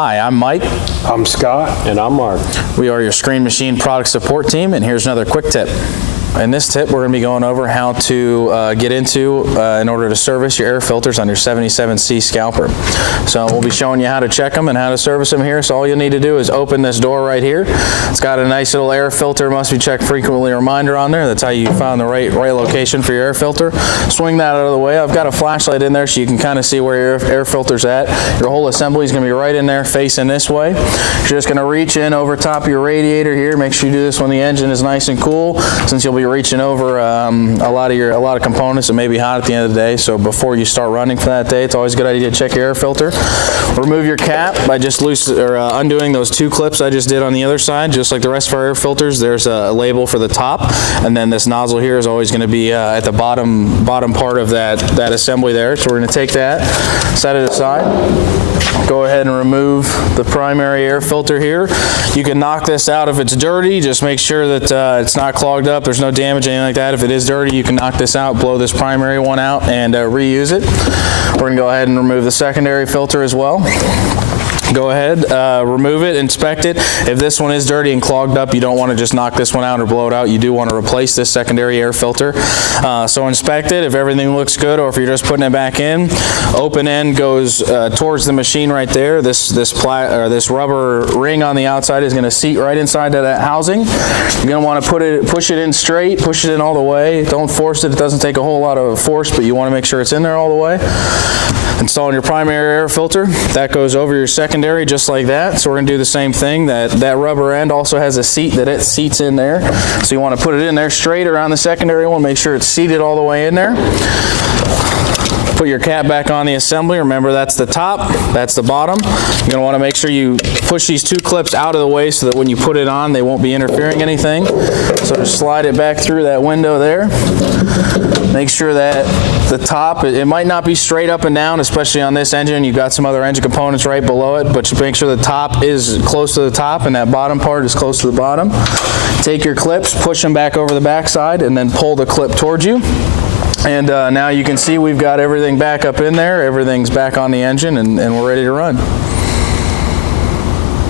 Hi, I'm Mike. I'm Scott. And I'm Mark. We are your Screen Machine product support team, and here's another quick tip. In this tip, we're going to be going over how to get into in order to service your air filters on your 77C Scalper. So we'll be showing you how to check them and how to service them here. So all you'll need to do is open this door right here. It's got a nice little air filter, must be checked frequently reminder on there. That's how you found the right location for your air filter. Swing that out of the way. I've got a flashlight in there so you can kind of see where your air filter's at. Your whole assembly is going to be right in there facing this way. You're just going to reach in over top of your radiator here. Make sure you do this when the engine is nice and cool, since you'll be reaching over a lot of components that may be hot at the end of the day. So before you start running for that day, it's always a good idea to check your air filter. Remove your cap by just undoing those two clips I just did on the other side. Just like the rest of our air filters, there's a label for the top, and then this nozzle here is always going to be at the bottom part of that assembly there. So we're going to take that, set it aside. Go ahead and remove the primary air filter here. You can knock this out if it's dirty. Just make sure that it's not clogged up. There's no damage, anything like that. If it is dirty, you can knock this out, blow this primary one out, and reuse it. We're going to go ahead and remove the secondary filter as well. Go ahead, remove it, inspect it. If this one is dirty and clogged up, you don't want to just knock this one out or blow it out. You do want to replace this secondary air filter. So inspect it. If everything looks good, or if you're just putting it back in, open end goes towards the machine right there. This rubber ring on the outside is going to seat right inside of that housing. You're going to want to push it in straight, push it in all the way. Don't force it. It doesn't take a whole lot of force, but you want to make sure it's in there all the way. Installing your primary air filter, that goes over your secondary just like that. So we're going to do the same thing. That rubber end also has a seat that it seats in there. So you want to put it in there straight around the secondary one, make sure it's seated all the way in there. Put your cap back on the assembly. Remember, that's the top, that's the bottom. You're going to want to make sure you push these two clips out of the way so that when you put it on, they won't be interfering anything. So just slide it back through that window there. Make sure that the top, it might not be straight up and down, especially on this engine. You've got some other engine components right below it, but just make sure the top is close to the top and that bottom part is close to the bottom. Take your clips, push them back over the backside, and then pull the clip towards you. And now you can see we've got everything back up in there. Everything's back on the engine, and we're ready to run.